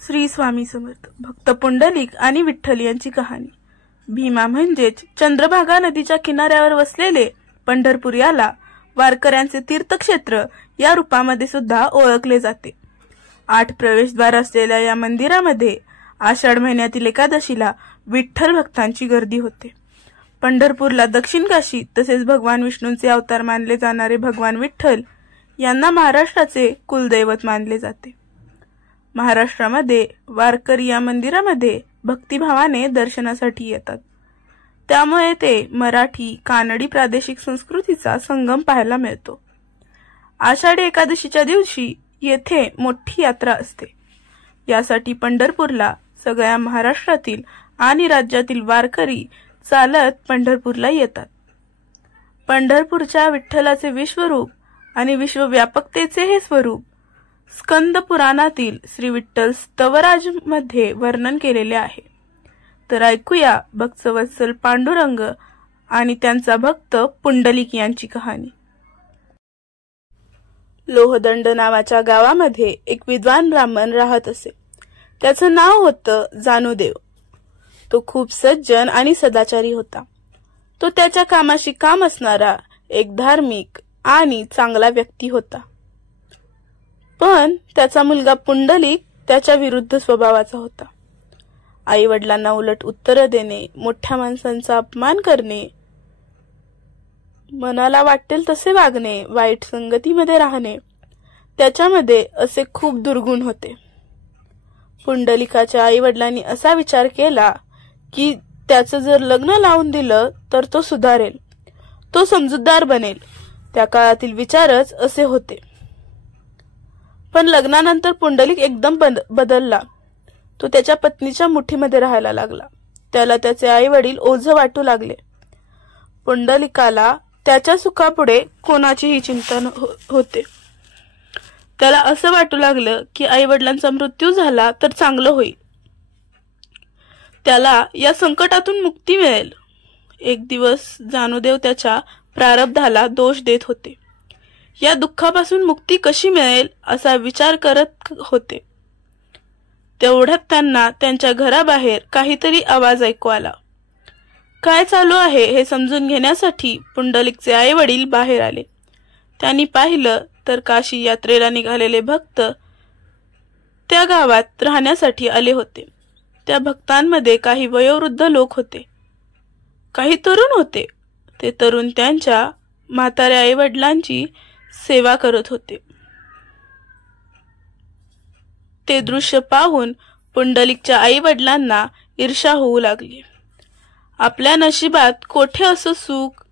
श्री स्वामी समर्थ. भक्त पुंडलिक आणि विठ्ठल यांची कहाणी. भीमा म्हणजेच चंद्रभागा नदीच्या किनाऱ्यावर वसलेले पंढरपूर याला वारकऱ्यांचे तीर्थक्षेत्र या रूपामध्ये सुद्धा ओळखले जाते. 8 प्रवेशद्वार असलेल्या या मंदिरामध्ये आषाढ महिन्यातील एकादशीला विठ्ठल भक्तांची गर्दी होते. पंढरपूरला दक्षिण काशी तसेच भगवान विष्णूंचे अवतार मानले जाणारे भगवान विठ्ठल यांना महाराष्ट्राचे कुलदैवत मानले जाते. महाराष्ट्रामध्ये वारकरी या मंदिरामध्ये भक्तिभावाने दर्शनासाठी येतात. त्यामुळे ते मराठी कानडी प्रादेशिक संस्कृतीचा संगम पाहायला मिळतो. आषाढी एकादशीच्या दिवशी येथे मोठी यात्रा असते. यासाठी पंढरपूरला सगळ्या महाराष्ट्रातील आणि राज्यातील वारकरी चालत पंढरपूरला येतात. पंढरपूरच्या विठ्ठलाचे विश्वरूप आणि विश्वव्यापकतेचे हे स्वरूप स्कंद पुराणातील श्री विठ्ठल स्तवराज मध्ये वर्णन केलेले आहे. तर ऐकूया भक्तवत्सल पांडुरंग आणि त्यांचा भक्त पुंडलिक यांची कहाणी. लोहदंड नावाच्या गावामध्ये एक विद्वान ब्राह्मण राहत असे. त्याचं नाव होतं जानुदेव. तो खूप सज्जन आणि सदाचारी होता. तो त्याच्या कामाशी काम असणारा एक धार्मिक आणि चांगला व्यक्ती होता. पण त्याचा मुलगा पुंडलिक त्याच्या विरुद्ध स्वभावाचा होता. आई वडिलांना उलट उत्तर देणे, मोठ्या माणसांचा अपमान करणे, मनाला वाटेल तसे वागणे, वाईट संगतीमध्ये राहणे, त्याच्यामध्ये असे खूप दुर्गुण होते. पुंडलिकाच्या आई वडिलांनी असा विचार केला की त्याचं जर लग्न लावून दिलं तर तो सुधारेल, तो समजूतदार बनेल. त्या काळातील विचारच असे होते. पण लग्नानंतर पुंडलिक एकदम बदलला. तो त्याच्या पत्नीच्या मुठीमध्ये राहायला लागला. त्याला त्याचे आई वडील ओझं वाटू लागले. पुंडलिकाला त्याच्या सुखापुढे कोणाचीही चिंता होते. त्याला असं वाटू लागलं की आई वडिलांचा मृत्यू झाला तर चांगलं होईल, त्याला या संकटातून मुक्ती मिळेल. एक दिवस जानुदेव त्याच्या प्रारब्धाला दोष देत होते. या दुःखापासून मुक्ती कशी मिळेल असा विचार करत होते. तेवढ्यात त्यांना त्यांच्या घराबाहेर काहीतरी आवाज ऐकू आला. काय चालू आहे हे समजून घेण्यासाठी पुंडलिकचे आई वडील बाहेर आले. त्यांनी पाहिलं तर काशी यात्रेला निघालेले भक्त त्या गावात राहण्यासाठी आले होते. त्या भक्तांमध्ये काही वयोवृद्ध लोक होते, काही तरुण होते. ते तरुण त्यांच्या म्हाताऱ्या आई वडिलांची सेवा करत होते. ते दृश्य पाहून पुंडलिकच्या आई वडिलांना ईर्ष्या होऊ लागली. आपल्या नशिबात कोठे असं सुख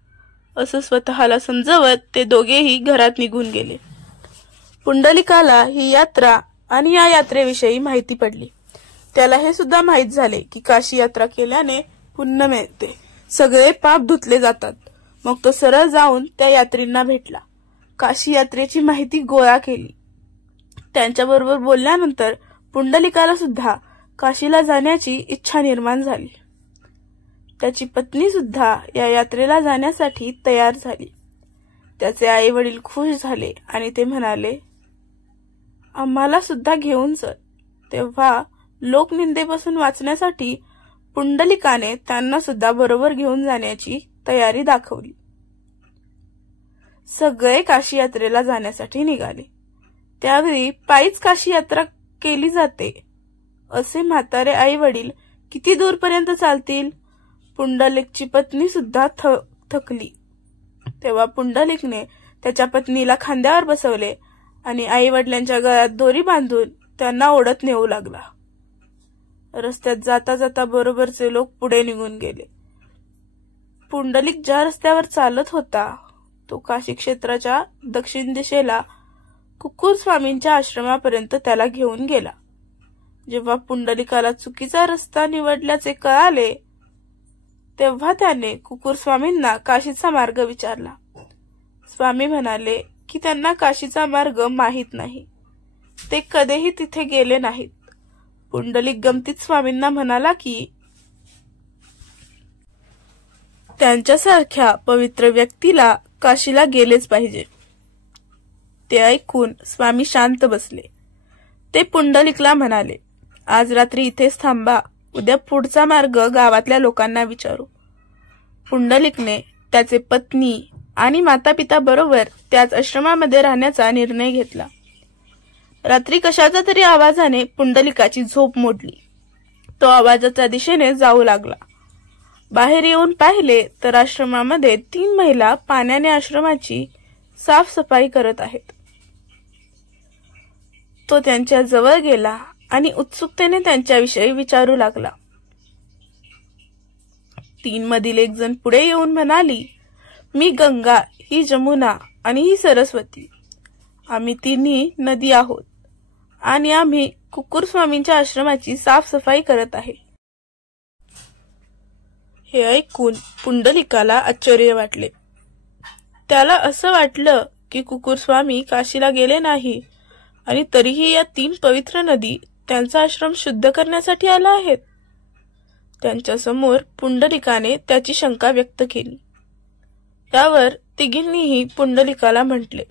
असं स्वतःला समजवत ते दोघेही घरात निघून गेले. पुंडलिकाला ही यात्रा आणि या यात्रेविषयी माहिती पडली. त्याला हे सुद्धा माहित झाले की काशी यात्रा केल्याने पुण्य मिळते, सगळे पाप धुतले जातात. मग तो सरळ जाऊन त्या यात्रींना भेटला. काशी यात्रेची माहिती गोळा केली. त्यांच्याबरोबर बोलल्यानंतर पुंडलिकाला सुद्धा काशीला जाण्याची इच्छा निर्माण झाली. त्याची पत्नी सुद्धा या यात्रेला जाण्यासाठी तयार झाली. त्याचे आई वडील खुश झाले आणि ते म्हणाले, आम्हाला सुद्धा घेऊन चल. तेव्हा लोकनिंदेपासून वाचण्यासाठी पुंडलिकाने त्यांना सुद्धा बरोबर घेऊन जाण्याची तयारी दाखवली. सगळे काशी यात्रेला जाण्यासाठी निघाले. त्यावेळी पायीच काशी यात्रा केली जाते असे म्हातारे आई वडील किती दूरपर्यंत चालतील. पुंडलिकची पत्नी सुद्धा थकली. तेव्हा पुंडलिकने त्याच्या पत्नीला खांद्यावर बसवले आणि आई वडिलांच्या गळ्यात दोरी बांधून त्यांना ओढत नेऊ लागला. रस्त्यात जाता जाता बरोबरचे लोक पुढे निघून गेले. पुंडलिक ज्या रस्त्यावर चालत होता तो काशी क्षेत्राच्या दक्षिण दिशेला कुक्कुर स्वामींच्या आश्रमापर्यंत त्याला घेऊन गेला. जेव्हा पुंडलिकाला चुकीचा रस्ता निवडल्याचे कळाले तेव्हा त्याने कुक्कुर स्वामींना काशीचा मार्ग विचारला. स्वामी म्हणाले की त्यांना काशीचा मार्ग माहीत नाही, ते कधीही तिथे गेले नाहीत. पुंडलिक गमतीत स्वामींना म्हणाला की त्यांच्यासारख्या पवित्र व्यक्तीला काशीला गेलेच पाहिजे. ते ऐकून स्वामी शांत बसले. ते पुंडलिकला म्हणाले, आज रात्री इथेच थांबा, उद्या पुढचा मार्ग गावातल्या लोकांना विचारू. पुंडलिकने त्याचे पत्नी आणि मातापिता बरोबर त्याच आश्रमामध्ये राहण्याचा निर्णय घेतला. रात्री कशाचा तरी आवाजाने पुंडलिकाची झोप मोडली. तो आवाजाच्या दिशेने जाऊ लागला. बाहेर येऊन पाहिले तर आश्रमामध्ये 3 महिला पाण्याने आश्रमाची साफसफाई करत आहेत. तो त्यांच्या जवळ गेला आणि उत्सुकतेने त्यांच्याविषयी विचारू लागला. 3 मधील एक जण पुढे येऊन म्हणाली, मी गंगा, ही जमुना आणि ही सरस्वती. आम्ही तिन्ही नदी आहोत आणि आम्ही कुकुर स्वामींच्या आश्रमाची साफसफाई करत आहे. हे ऐकून पुंडलिकाला आश्चर्य वाटले. त्याला असं वाटलं की कुकुर स्वामी काशीला गेले नाही आणि तरीही या 3 पवित्र नदी त्यांचा आश्रम शुद्ध करण्यासाठी आला आहेत. त्यांच्या समोर पुंडलिकाने त्याची शंका व्यक्त केली. त्यावर तिघींनीही पुंडलिकाला म्हटले,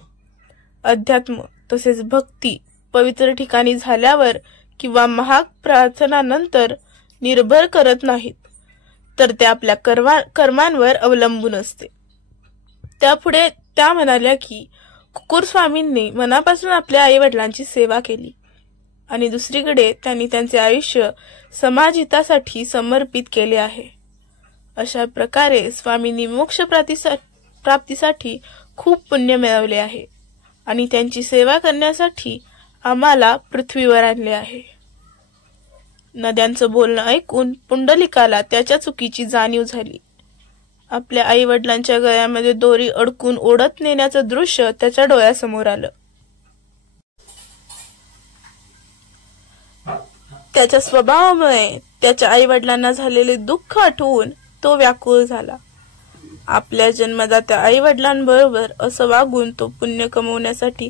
अध्यात्म तसेच भक्ती पवित्र ठिकाणी झाल्यावर किंवा महाग प्रार्थनानंतर निर्भर करत नाहीत, तर ते आपल्या कर्मांवर अवलंबून असते. त्यापुढे त्या म्हणाल्या की कुकुर स्वामींनी मनापासून आपल्या आई वडिलांची सेवा केली आणि दुसरीकडे त्यांनी त्यांचे आयुष्य समाजहितासाठी समर्पित केले आहे. अशा प्रकारे स्वामींनी मोक्ष प्राप्तीसाठी खूप पुण्य मिळवले आहे आणि त्यांची सेवा करण्यासाठी आम्हाला पृथ्वीवर आणले आहे. नद्यांचं बोलणं ऐकून पुंडलिकाला त्याच्या चुकीची जाणीव झाली. आपल्या आई वडिलांच्या गळ्यामध्ये दोरी अडकून ओढत नेण्याचं दृश्य त्याच्या डोळ्यासमोर आलं. त्याच्या स्वभावामुळे त्याच्या आई वडिलांना झालेले दुःख आठवून तो व्याकुळ झाला. आपल्या जन्मदात्या आई वडिलांबरोबर असं वागून तो पुण्य कमवण्यासाठी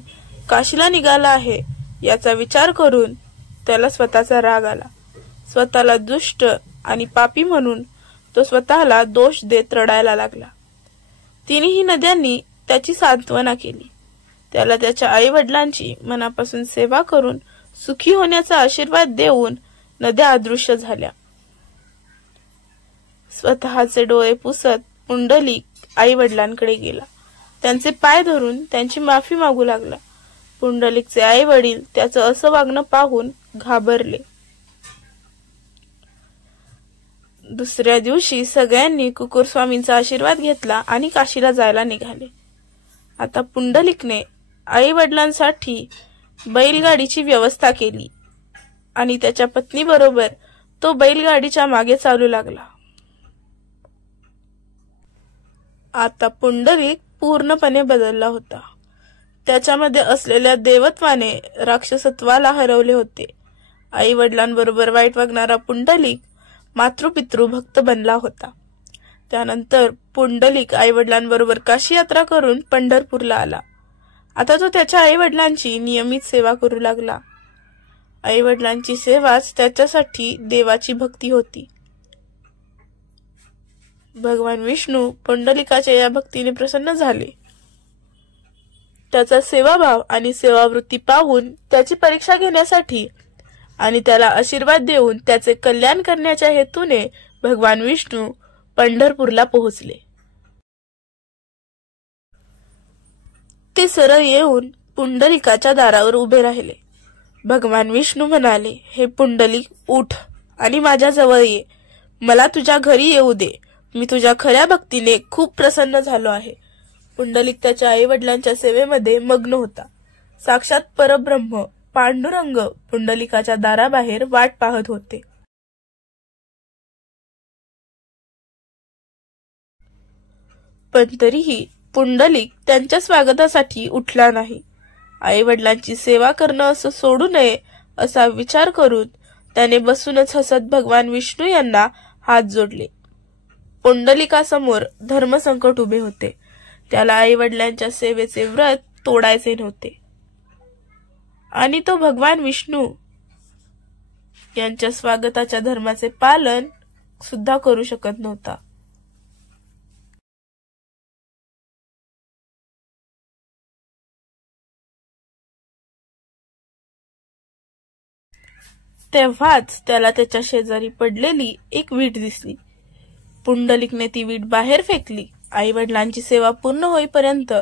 काशीला निघाला आहे याचा विचार करून त्याला स्वतःचा राग आला. स्वतःला दुष्ट आणि पापी म्हणून तो स्वतःला दोष देत रडायला लागला. तिन्ही नद्यांनी त्याची सांत्वना केली. त्याला त्याच्या आई वडिलांची मनापासून सेवा करून सुखी होण्याचा आशीर्वाद देऊन नद्या अदृश्य झाल्या. स्वतःचे डोळे पुसत पुंडलिक आई वडिलांकडे गेला. त्यांचे पाय धरून त्यांची माफी मागू लागला. पुंडलिकचे आई वडील त्याचं असं वागणं पाहून घाबरले. दुसऱ्या दिवशी सगळ्यांनी कुकुर स्वामींचा आशीर्वाद घेतला आणि काशीला जायला निघाले. आता पुंडलिकने आई वडिलांसाठी बैलगाडीची व्यवस्था केली आणि त्याच्या पत्नी बरोबर तो बैलगाडीच्या मागे चालू लागला. आता पुंडलिक पूर्णपणे बदलला होता. त्याच्यामध्ये असलेल्या देवत्वाने राक्षसत्वाला हरवले होते. आई वडिलांबरोबर वाईट वागणारा पुंडलिक मातृपितृ भक्त बनला होता. त्यानंतर पुंडलिक आई वडिलांबरोबर काशी यात्रा करून पंढरपूरला आला. आता तो त्याच्या आई वडिलांची नियमित सेवा करू लागला. आई वडिलांची सेवाच त्याच्यासाठी देवाची भक्ती होती. भगवान विष्णू पुंडलिकाच्या या भक्तीने प्रसन्न झाले. त्याचा सेवाभाव आणि सेवावृत्ती पाहून त्याची परीक्षा घेण्यासाठी आणि त्याला आशीर्वाद देऊन त्याचे कल्याण करण्याच्या हेतूने भगवान विष्णू पंढरपूरला पोहोचले. ते सरळ येऊन पुंडलिकाच्या दारावर उभे राहिले. भगवान विष्णू म्हणाले, हे पुंडलिक, उठ आणि माझ्या जवळ ये. मला तुझ्या घरी येऊ दे. मी तुझ्या खऱ्या भक्तीने खूप प्रसन्न झालो आहे. पुंडलिक त्याच्या आई वडिलांच्या सेवेमध्ये मग्न होता. साक्षात परब्रह्म पांडुरंग पुंडलिकाच्या दाराबाहेर वाट पाहत होते. पण तरीही पुंडलिक त्यांच्या स्वागतासाठी उठला नाही. आई वडिलांची सेवा करणं असं सोडू नये असा विचार करून त्याने बसूनच हसत भगवान विष्णू यांना हात जोडले. पुंडलिकासमोर धर्मसंकट उभे होते. त्याला आई वडिलांच्या सेवेचे व्रत तोडायचे नव्हते आणि तो भगवान विष्णू यांच्या स्वागताच्या धर्माचे पालन सुद्धा करू शकत नव्हता. तेव्हाच त्याला त्याच्या शेजारी पडलेली एक वीट दिसली. पुंडलिकने ती वीट बाहेर फेकली. आई वडिलांची सेवा पूर्ण होईपर्यंत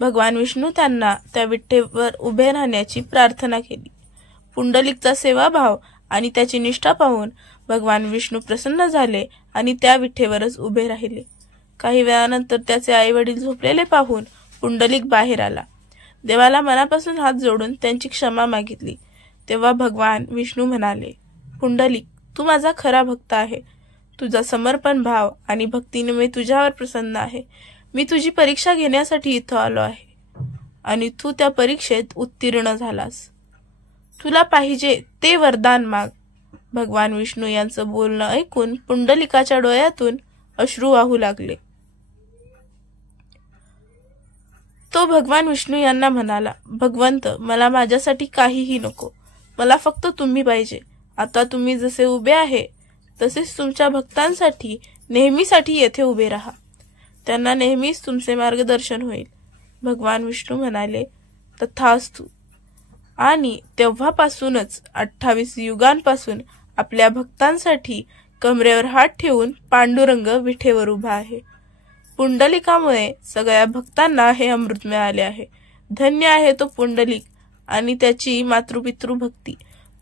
भगवान विष्णू त्यांना त्या विठेवर उभे राहण्याची प्रार्थना केली. पुंडलिकचा सेवाभाव आणि त्याची निष्ठा पाहून भगवान विष्णू प्रसन्न झाले आणि त्या विठेवरच उभे राहिले. काही वेळानंतर त्याचे आई वडील झोपलेले पाहून पुंडलिक बाहेर आला. देवाला मनापासून हात जोडून त्यांची क्षमा मागितली. तेव्हा भगवान विष्णू म्हणाले, पुंडलिक, तू माझा खरा भक्त आहे. तुझा समर्पण भाव आणि भक्तीने मी तुझ्यावर प्रसन्न आहे. मी तुझी परीक्षा घेण्यासाठी इथं आलो आहे आणि तू त्या परीक्षेत उत्तीर्ण झालास. तुला पाहिजे ते वरदान माग. भगवान विष्णू यांचं बोलणं ऐकून पुंडलिकाच्या डोळ्यातून अश्रू वाहू लागले. तो भगवान विष्णू यांना म्हणाला, भगवंत, मला माझ्यासाठी काहीही नको. मला फक्त तुम्ही पाहिजे. आता तुम्ही जसे उभे आहे तसेच तुमच्या भक्तांसाठी नेहमीसाठी येथे उभे राहा. त्यांना नेहमीच तुमचे मार्गदर्शन होईल. भगवान विष्णू म्हणाले, तथास्तु. आणि तेव्हापासूनच 28 युगांपासून आपल्या भक्तांसाठी कमरेवर हात ठेवून पांडुरंग विठेवर उभा आहे. पुंडलिकामुळे सगळ्या भक्तांना हे अमृत मिळाले आहे. धन्य आहे तो पुंडलिक आणि त्याची मातृपितृ भक्ती.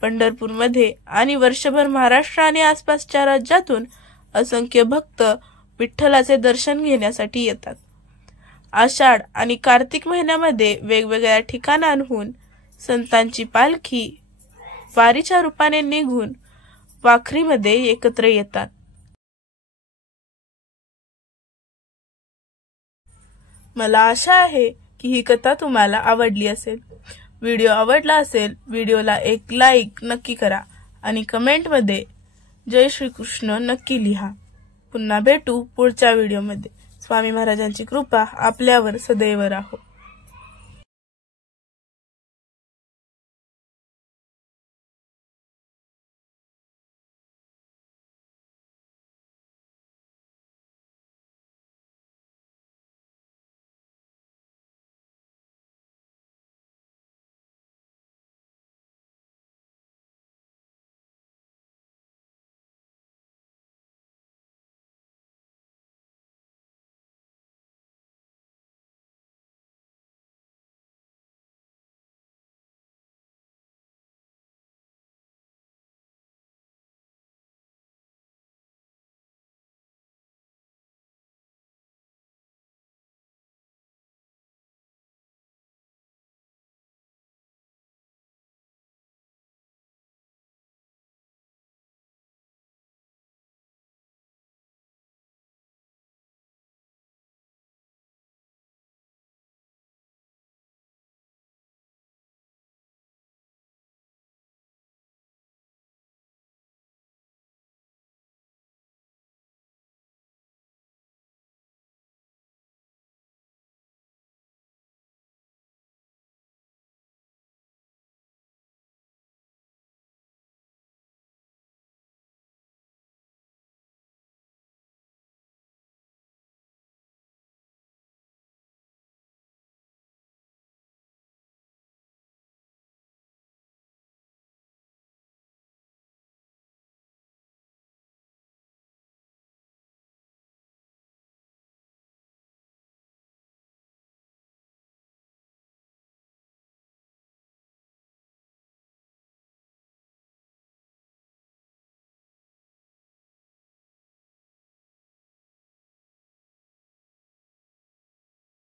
पंढरपूरमध्ये आणि वर्षभर महाराष्ट्र आणि आसपासच्या राज्यातून असंख्य भक्त विठ्ठलाचे दर्शन घेण्यासाठी येतात. आषाढ आणि कार्तिक महिन्यामध्ये वेगवेगळ्या ठिकाणांहून संतांची पालखी वारीच्या रूपाने निघून वाखरीमध्ये एकत्र येतात. मला आशा आहे की ही कथा तुम्हाला आवडली असेल. व्हिडिओ आवडला असेल, व्हिडिओला एक लाईक नक्की करा आणि कमेंटमध्ये जय श्रीकृष्ण नक्की लिहा. पुन्हा भेटू पुढच्या व्हिडिओमध्ये. स्वामी महाराजांची कृपा आपल्यावर सदैव राहो.